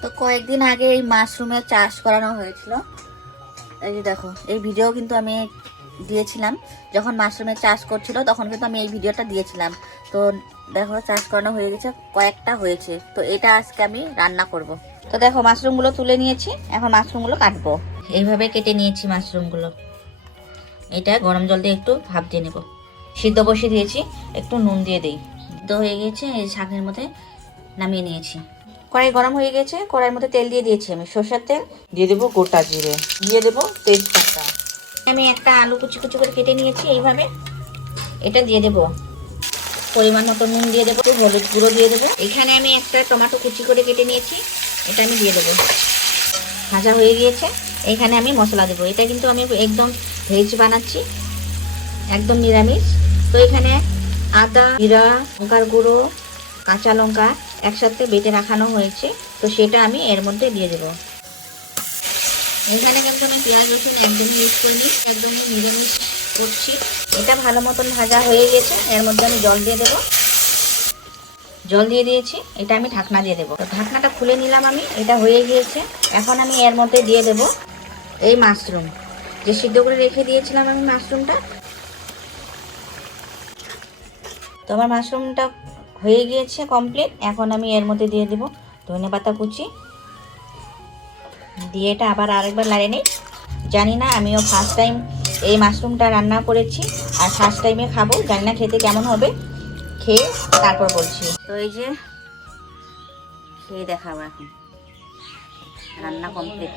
তো কয়েকদিন আগে এই মাশরুমের চাষ করানো হয়েছিল। এই যে দেখো, এই ভিডিও কিন্তু আমি দিয়েছিলাম যখন মাশরুমের চাষ করছিল, তখন কিন্তু আমি এই ভিডিওটা দিয়েছিলাম। তো দেখো, চাষ করানো হয়ে গেছে, কয়েকটা হয়েছে। তো এটা আজকে আমি রান্না করব। তো দেখো, মাশরুমগুলো তুলে নিয়েছি, এখন মাশরুমগুলো কাটবো। এইভাবে কেটে নিয়েছি মাশরুমগুলো। এটা গরম জল দিয়ে একটু ভাপ দিয়ে নেব। সিদ্ধ বসিয়ে দিয়েছি, একটু নুন দিয়ে দিই। সিদ্ধ হয়ে গেছে, এই শাকের মধ্যে নামিয়ে নিয়েছি। কড়াই গরম হয়ে গেছে, কড়াইয়ের মধ্যে তেল দিয়ে দিয়েছি আমি, সরষের তেল। দিয়ে দেবো গোটা জিরে, দিয়ে দেবো তেজপাতা। আমি একটা আলু কুচি কুচি করে কেটে নিয়েছি এইভাবে, এটা দিয়ে দেবো। পরিমাণ মতো নুন দিয়ে দেবো, হলুদ গুঁড়ো দিয়ে দেবো। এখানে আমি একটা টমেটো কুচি করে কেটে নিয়েছি, এটা আমি দিয়ে দেবো। ভাজা হয়ে গিয়েছে, এখানে আমি মশলা দেবো। এটা কিন্তু আমি একদম ভেজ বানাচ্ছি, একদম নিরামিষ। তো এখানে আদা, জিরা, লঙ্কার গুঁড়ো, কাঁচা লঙ্কা একসাথে বেটে রাখানো হয়েছে, তো সেটা আমি এর মধ্যে দিয়ে দেবো। এখানে কিন্তু আমি পেঁয়াজ রসুন একদমই ইউজ করিনি, একদমই নিরামিষ করছি। এটা ভালো মতন ভাজা হয়ে গেছে, এর মধ্যে আমি জল দিয়ে দেবো। জল দিয়ে দিয়েছি, এটা আমি ঢাকনা দিয়ে দেবো। তো ঢাকনাটা খুলে নিলাম আমি, এটা হয়ে গিয়েছে। এখন আমি এর মধ্যে দিয়ে দেবো এই মাশরুম, যে সিদ্ধ করে রেখে দিয়েছিলাম আমি মাশরুমটা। তো আমার মাশরুমটা হয়ে গিয়েছে কমপ্লিট। এখন আমি এর মধ্যে দিয়ে দেবো ধনেপাতা কুচি, দিয়ে এটা আবার আরেকবার নাড়িয়ে নিই। জানি না, আমিও ফার্স্ট টাইম এই মাশরুমটা রান্না করেছি, আর ফার্স্ট টাইমে খাবো, জানি না খেতে কেমন হবে, খেয়ে তারপর বলছি। তো এই যে খেয়ে দেখাবো এখন, রান্না কমপ্লিট।